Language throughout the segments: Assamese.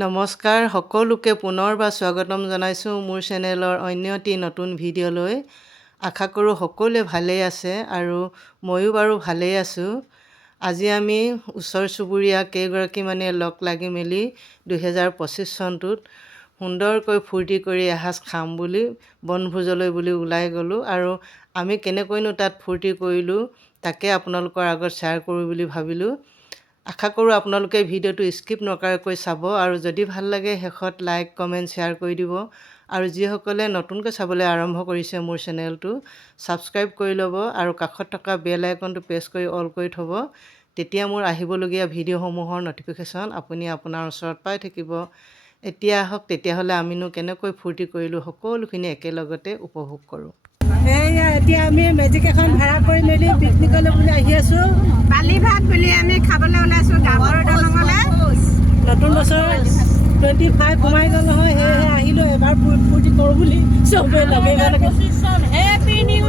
নমস্কাৰ সকলোকে পুনৰবাৰ স্বাগতম জনাইছোঁ মোৰ চেনেলৰ অন্য এটি নতুন ভিডিঅ'লৈ। আশা কৰোঁ সকলোৱে ভালেই আছে আৰু ময়ো বাৰু ভালেই আছোঁ। আজি আমি ওচৰ চুবুৰীয়া কেইগৰাকীমানে লগ লাগি মেলি 2025 চনটোত সুন্দৰকৈ ফূৰ্তি কৰি এসাঁজ খাম বুলি বনভোজলৈ বুলি ওলাই গ'লোঁ আৰু আমি কেনেকৈনো তাত ফূৰ্তি কৰিলোঁ তাকে আপোনালোকৰ আগত শ্বেয়াৰ কৰোঁ বুলি ভাবিলোঁ। আশা কৰোঁ আপোনালোকে ভিডিঅ'টো স্কিপ নকৰাকৈ চাব আৰু যদি ভাল লাগে শেষত লাইক কমেণ্ট শ্বেয়াৰ কৰি দিব আৰু যিসকলে নতুনকৈ চাবলৈ আৰম্ভ কৰিছে মোৰ চেনেলটো ছাবস্ক্ৰাইব কৰি ল'ব আৰু কাষত থকা বেল আইকনটো প্ৰেছ কৰি অল কৰি থ'ব। তেতিয়া মোৰ আহিবলগীয়া ভিডিঅ'সমূহৰ ন'টিফিকেশ্যন আপুনি আপোনাৰ ওচৰত পাই থাকিব। এতিয়া আহক তেতিয়াহ'লে আমিনো কেনেকৈ ফূৰ্তি কৰিলোঁ সকলোখিনি একেলগতে উপভোগ কৰোঁ। এতিয়া আমি মেজিক এখন ভাড়া কৰি মেলি পিকনিকলৈ বুলি আহি আছোঁ। বালি ভাত বুলি আমি খাবলৈ ওলাইছোঁ গাভৰু দলঙলৈ। নতুন বছৰ 25 সোমাই গ'ল নহয়, সেয়েহে আহিলোঁ এবাৰ ফূৰ্তি কৰোঁ বুলি চবেই লগে লগে। হেপী নিউ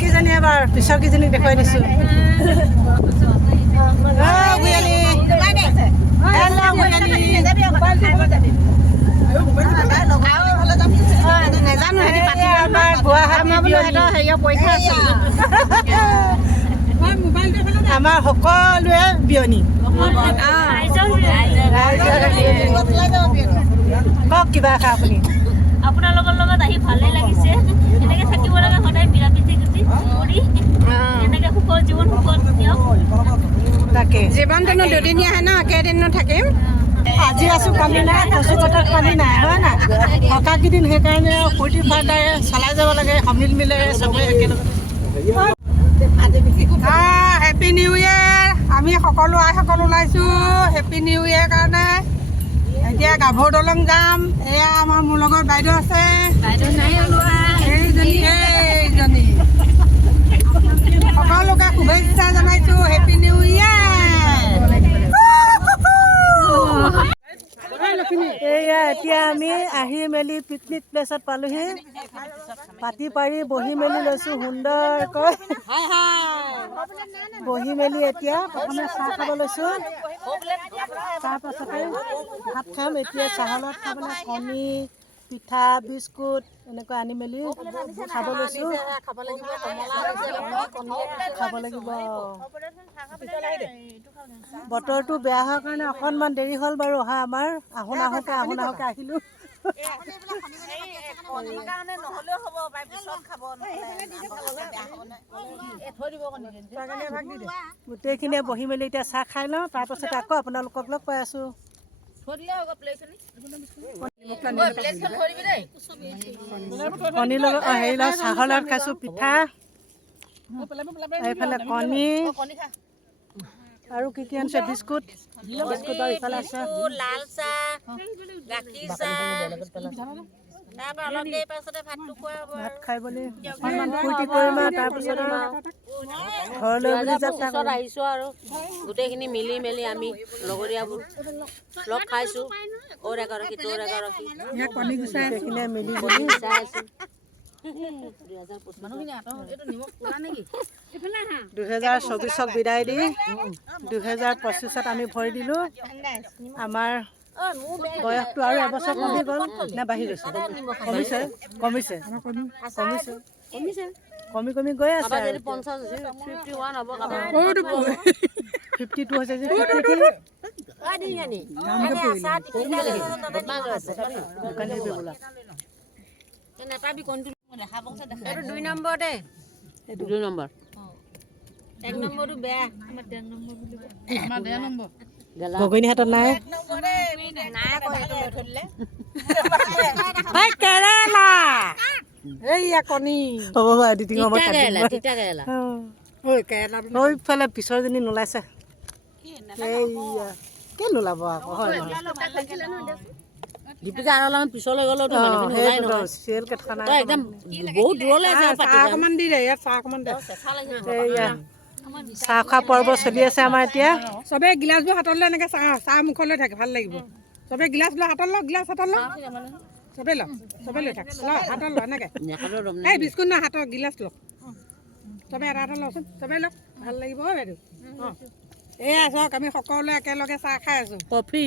কিজনী এবাৰ পিছৰ কেইজনীক দেখুৱাই দিছোঁ। আমাৰ সকলোৱে বিয়নী কওক কিবা এষাৰ আপুনি। আপোনালোকৰ লগত আহি ভালেই লাগিছে। এনেকৈ থাকিব লাগে সদায় মিলাপ্ৰীতি কৰি এনেকৈ সুখৰ জীৱন সুখত দিয়ক। তাকে জীৱনটোনো দুদিনীয়াহে ন, কেইদিননো থাকিম। আজি আছোঁ কালি নাই, কচু কটাত কালি নাই, হয় নাই? থকাকেইদিন সেইকাৰণে ফূৰ্তি ফাৰ্তাৰে চলাই যাব লাগে, সমিল মিলেৰে চবেই একেলগে। Happy new year. আমি সকলো আইসকল ওলাইছোঁ হেপী নিউ ইয়েৰ কাৰণে। এতিয়া গাভৰু দলং যাম। এয়া আমাৰ মোৰ লগত বাইদেউ আছে, এইজনী সকলোকে শুভেচ্ছা জনাইছোঁ হেপী নিউ ইয়েৰ। এয়া এতিয়া আমি আহি মেলি পিকনিক প্লেচত পালোহি। পাতি পাৰি বহি মেলি লৈছোঁ সুন্দৰকৈ। বহি মেলি এতিয়া প্ৰথমে চাহ খাব লৈছোঁ, তাৰপাছতে ভাত খাম। এতিয়া চাহৰ লগত খাবলৈ কণী, পিঠা, বিস্কুট এনেকৈ আনি মেলি খাব লৈছোঁ। খাব লাগিব। বতৰটো বেয়া হোৱাৰ কাৰণে অকণমান দেৰি হ'ল বাৰু অহা আমাৰ। আহোঁ আহোঁকে আহিলোঁ। গোটেইখিনিয়ে বহি মেলি এতিয়া চাহ খাই লওঁ, তাৰপাছতে আকৌ আপোনালোকক লগ পাই আছোঁ। কণীৰ লগত হেৰি লগত চাহৰ লগত খাইছোঁ পিঠা, এইফালে কণী আৰু কি কি আনিছে বিস্কুট বাৰু ইফালে আছে। লাল চাহ, গাখীৰ চাহ, তাৰপৰা অলপ দেৰি পাছতে ভাতটো খোৱা হ'ব। ভাত খাই বুলি অকণমান ফূৰ্তি কৰিম আৰু তাৰপিছত ঘৰলৈ বুলি যাত্ৰা কৰিম। আহিছোঁ আৰু গোটেইখিনি মিলি মেলি আমি লগৰীয়াবোৰ লগ খাইছোঁ। অৰ এগৰাকী তোৰ এগৰাকী গোটেইখিনিয়ে মিলি জুলি 2024ক বিদায় দি 2025ত আমি ভৰি দিলোঁ। আমাৰ বয়সটো আৰু এবছৰ কমি গ'ল নে বাঢ়ি গৈছে? কমিছে কমি কমি গৈ আছে। 52 হৈছে যে 53 দুই নম্বৰ দে, 2 নম্বৰ। 1 নম্বৰটো বেয়া। গগৈনী হাতত নাই। কেৰেলা এইয়া কণী হ'ব বাৰু এডিটিং হ'ব। সেইফালে পিছৰজনী নোলাইছে। এইয়া কি নোলাব আকৌ, হয় দীপিকা আৰু অলপমান পিছলৈ গ'লেতো চিৰিয়েলকৈ থকা নাই। একদম বহুত দূৰলৈ আছে। চাহ অকণমান দি দে, ইয়াত চাহ অকণমান দে। এইয়া চাহ খোৱা পৰ্ব চলি আছে আমাৰ এতিয়া। চবেই গিলাচবোৰ হাতত লৈ এনেকৈ চাহ মুখলৈ থাকে, ভাল লাগিব। চবেই গিলাচ লৈ হাতত লওক, গিলাচ হাতত লওক, চবেই লওক, চবেই লৈ থাক, ল হাতত ল এনেকৈ। এই বিস্কুট নহয়, হাতৰ গিলাচ লওক, চবেই এটা এটা লওকচোন, চবেই লওক। ভাল লাগিব বাইদেউ এয়া চাওক আমি সকলোৱে একেলগে চাহ খাই আছোঁ coffee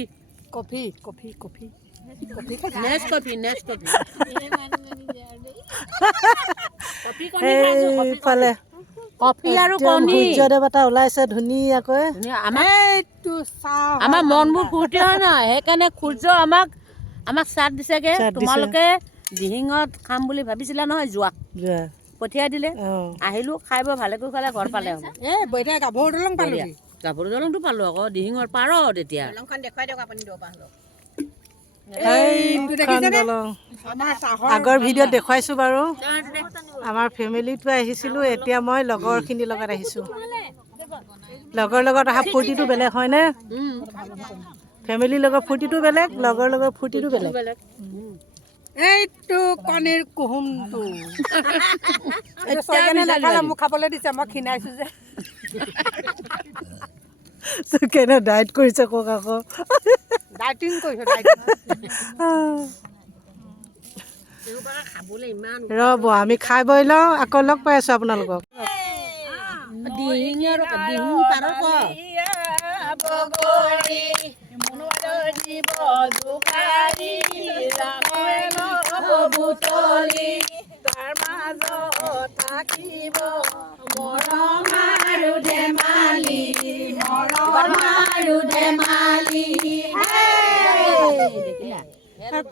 coffee coffee coffee coffee next coffee এইফালে কফি আৰু একদম কণী সূৰ্যদেৱ এটা ওলাইছে ধুনীয়াকৈ এইটো চাহ আমাৰ মনবোৰ ফূৰ্তি হয় নহয় সেইকাৰণে সূৰ্য আমাক চাথ দিছেগে চাথ দিছে। তোমালোকে দিহিঙত খাম বুলি ভাবিছিলা নহয় যোৱা যোৱা পঠিয়াই দিলে অঁ আহিলো খাই বৈ ভালে কৰি খালে ঘৰ পালে হ'ব এই বৈদাই গাভৰু দলং পালোঁ গাভৰু দলংটো পালো আকৌ দিহিঙৰ পাৰ তেতিয়া এইটো দেখিছেনে দলং আমাৰ চাহৰ আগৰ ভিডিঅ'ত দেখুৱাইছোঁ বাৰু আমাৰ ফেমিলিটো আহিছিলোঁ এতিয়া মই লগৰখিনিৰ লগত আহিছোঁ লগৰ লগত অহা ফূৰ্তিটো বেলেগ হয়নে ফেমিলিৰ লগত ফূৰ্তিটো বেলেগ লগৰ লগত ফূৰ্তিটো বেলেগ এইটো কণীৰ কুহুমটো নাখালে মোক খাবলৈ দিছে মই ক্ষীণাইছোঁ যে কেনে ডাইট কৰিছে কওক আকৌ ডাইটিং কৰিছোঁ খাবলৈ ইমান ৰ'ব আমি খাই বৈ লওঁ আকৌ লগ পাই আছোঁ আপোনালোকক দিহিং পাৰ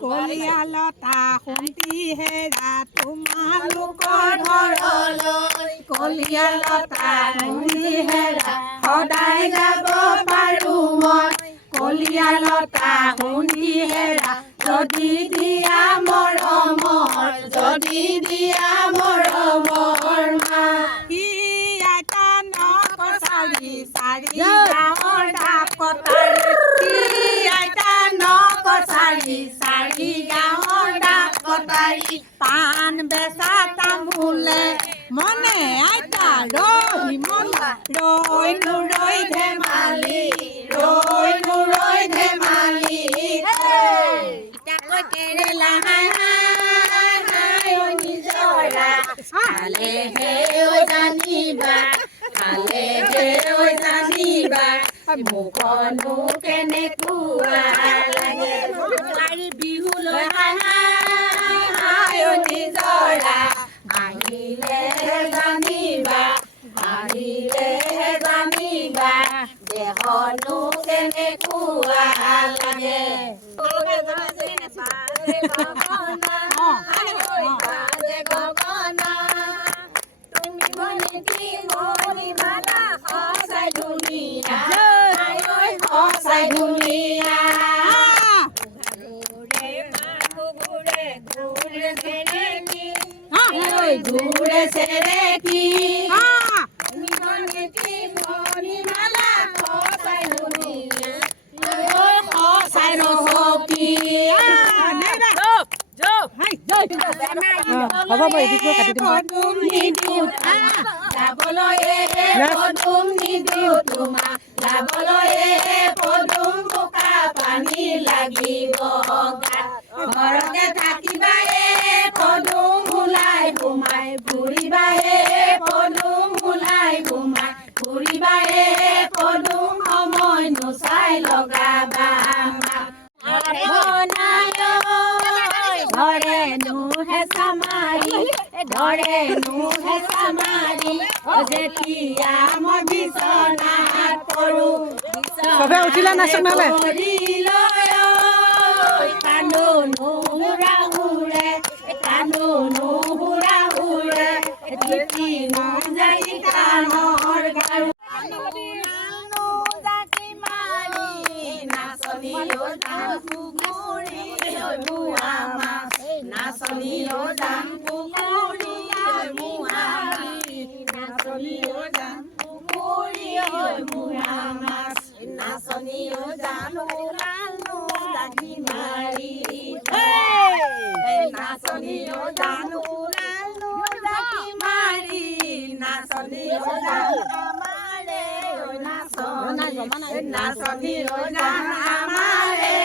কলীয়া লতা সুন্তি হেৰা তোমালোকৰ ঘৰলৈ কলীয়া লতা সুন্তি হেৰা সদায় যাব পাৰো মই কলীয়া লতা সুন্তি হেৰা যদি দিয়া মৰমৰ মা কি আইতা নকচাৰি চাৰি গাঁৱৰ ডাক কটাৰী কি আইতা নকচাৰি চাৰি গাঁৱৰ ডাক কটাৰী পাণ বেচা তামোলে মনে আইতা ৰৈ মলা ৰৈ নুৰৈ ধেমালি কেৰেলা জানিবা মুখনো কেনেকুৱা লাগে বিহুলৈ নিজৰা আহিলে জানিবা দেহনো কেনেকুৱা লাগে ঘূৰে চেৰেকি হ'ব বাৰু এডিট কৰি কাটি দিম পানী লাগিব ঘৰতে থাকিবা পদুম ওলাই সোমাই ঘূৰিবা পদুম ওলাই সোমাই ঘূৰিবা পদুম সময় নোচাই লগাবা ধৰেনো হেঁচা মাৰি যেতিয়া মই বিচনাত পৰো চবে উঠিলে নাচক নহ'লে কান্দো নুহুৰা হুৰে তিতি নাযাই কাণৰ গাৰু নাচনীও যাম পুখুৰী নাচনীও যাম পুখুৰী নাচনীও যাম পুখুৰী নাচনীও জানো লালো জাতি মাৰি নাচনীও জানো লালো জাতি মাৰি নাচনীও জানো আমাৰে নাচনীও জান আমাৰে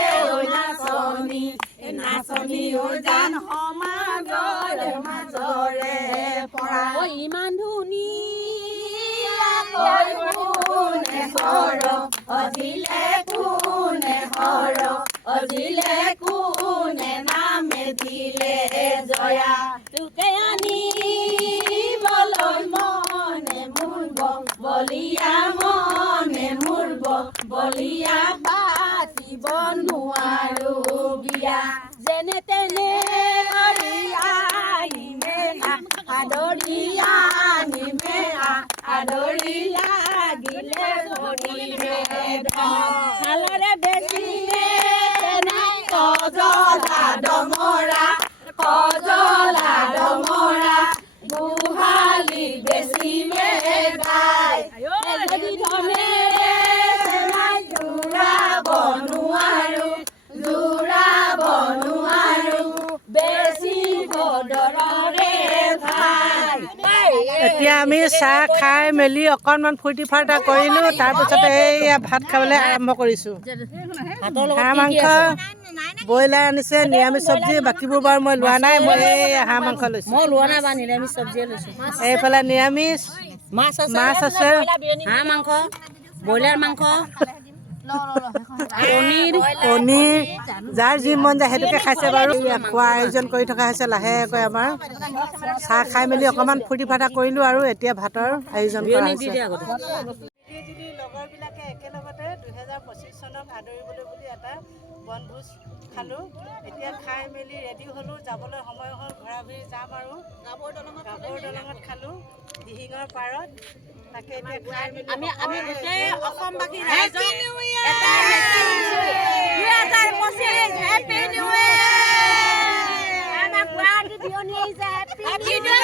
নাচনীও জান সমাজৰে মাজৰে পৰা ইমান ধুনীয়া তোকে আনিবলৈ মনে মোৰ বলিয়া মনে মোৰ বলিয়া পাতিব নোৱাৰো বিয়া যেনে তেনে আদৰি আনিমে আদৰি লাগিলে ধৰিমে হালৰে বেছিমে কজলা ডমৰা গোহালি বেছিমে গাই যদি ধনেৰে জোৰাব নোৱাৰো বেছি বদৰৰে ভাই। এতিয়া আমি চাহ খাই মেলি অকণমান ফূৰ্তি ফাৰ্তা কৰিলোঁ। তাৰপিছতে এইয়া ভাত খাবলৈ আৰম্ভ কৰিছোঁ। হাঁহ মাংস ব্ৰইলাৰ আনিছে, নিৰামিষ চব্জি। বাকীবোৰ বাৰু মই লোৱা নাই, মই এই হাঁহ মাংস লৈছোঁ। মই লোৱা নাই বা নিৰামিষ চব্জিয়ে লৈছোঁ। এইফালে নিৰামিষ মাছ আছে, হাঁহ মাংস, ব্ৰইলাৰ মাংস, পনীৰ, যাৰ যি মন যায় সেইটোকে খাইছে বাৰু। খোৱা আয়োজন কৰি থকা হৈছে লাহেকৈ। আমাৰ চাহ খাই মেলি অকণমান ফূৰ্তি ফাৰ্তা কৰিলোঁ আৰু এতিয়া ভাতৰ আয়োজন কৰা হৈছে। লগৰবিলাকে একেলগতে 2025 চনক আদৰিবলৈ বুলি এটা বনভোজ খালোঁ। এতিয়া খাই মেলি ৰেডি হ'লোঁ, যাবলৈ সময় হ'ল। ঘূৰা-ঘূৰি যাম আৰু গাভৰু দলঙত খালোঁ, দিহিঙৰ পাৰত। তাকে এতিয়া খাই মেলি আমি গোটেই অসমবাসী ৰাইজক এটা মেছেজ দিছোঁ। 2025 হেপী নিউ ইয়েৰ। আমাৰ গুৱাহাটী বিয়নী আহিছে, হেপী নিউ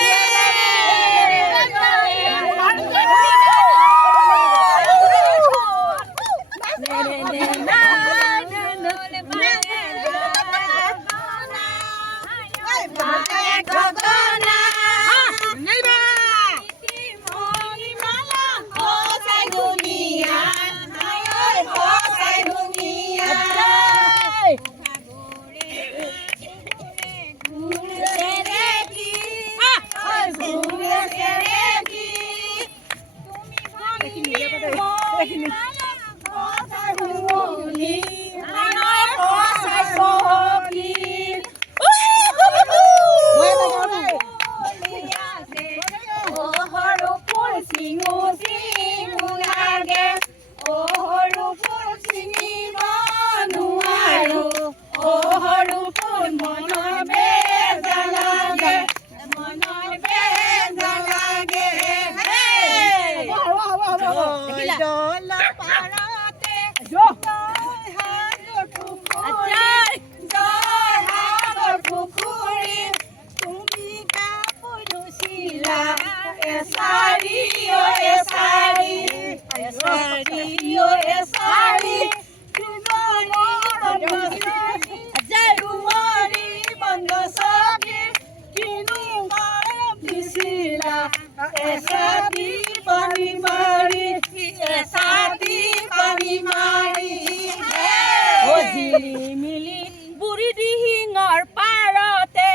মিলি বুঢ়ী দিহিঙৰ পাৰতে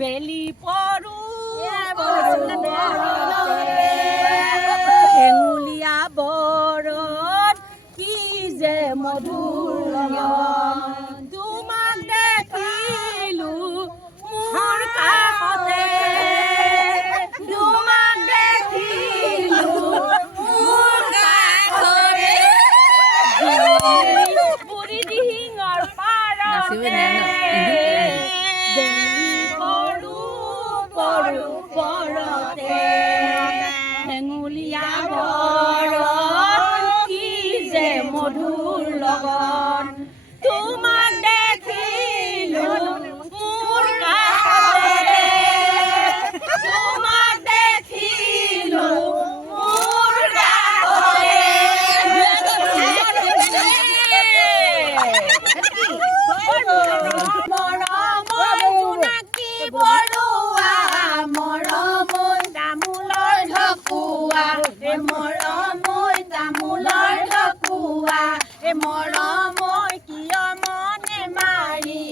বেলি পৰো হেঙুলীয়া বৰত কি যে মধুৰ তোমাক দেখিলো মোৰ কাষতে তোমাক দেখিলো মোৰ কাষতে বুঢ়ী দিহিঙৰ পাৰতে পৰতে হেঙুলীয়া বৰত কি যে মধুৰ লগন তোমাক দেখিলো মোৰ কাষতে তোমাক দেখিলো মোৰ কাষতে মৰমৈ কিয় মনে মাৰি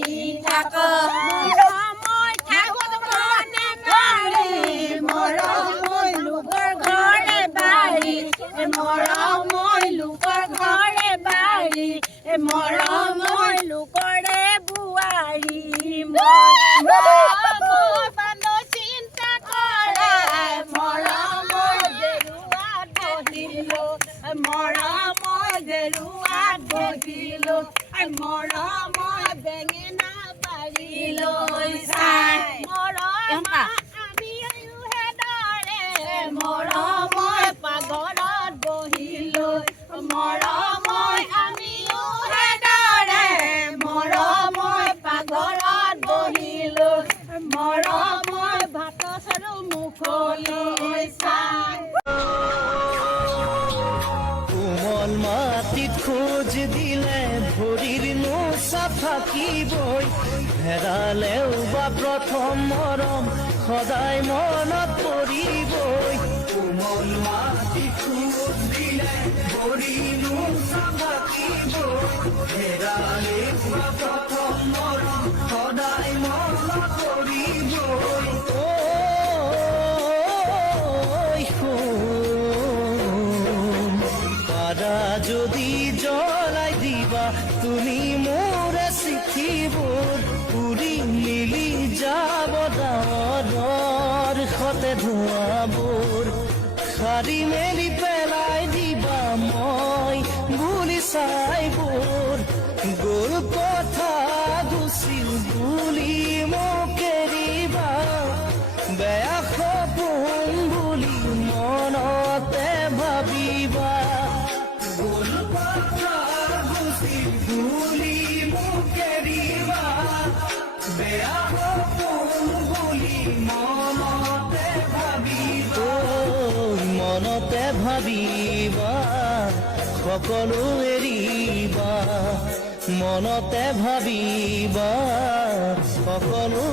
থাক মৰমৈ থাক মনে মাৰি মৰমৈ লোকৰ ঘৰ মৰমৰ লোকৰ ঘৰে বাৰী মৰমৰ লোকৰে বোৱাৰী মৰমৰ বানো চিন্তা কৰে মৰমৰ জেৰুৱাত বহিলো মৰমৰ জেৰুৱাত বহিলো মৰমৰ বেঙেনা পাৰিলৈ চাই মৰম আমিহে দৰে মৰমৰ পাগলত বহিলো মৰমৰ আমিওহে দৰে মৰমৰ পাগলত বহিলো মৰমৰ ভাত চৰু মুখলৈ চাই কোমল মাটিত খোজ দিলে ভৰিৰ নোচা থাকিবই হেৰালেও বা প্ৰথম মৰম সদায় মনত পৰিবই কোমল মাটিত খোজ দিলে ভৰিৰ নোচা থাকিবই হেৰালেও বা প্ৰথম মৰম সদায় মনত পৰিবই পাৰা যদি জ্বলাই দিবা তুমি মোৰে চিঠিবোৰ উৰি মিলি যাব ডাৱৰৰ সতে ধোঁৱাবোৰ সাৰি মেলি পেলাই দিবা মই বুলি চাইবোৰ গ'ল কথা গুচিল বুলি মোক এৰিবা বেয়া সপোন বুলি মনতে ভাবিবা গ'ল কথা গুচিল বুলি মোক এৰিবা বেয়া সপোন বুলি মনতে ভাবিবা সকলো এৰিবা মনতে ভাবিবা সকলো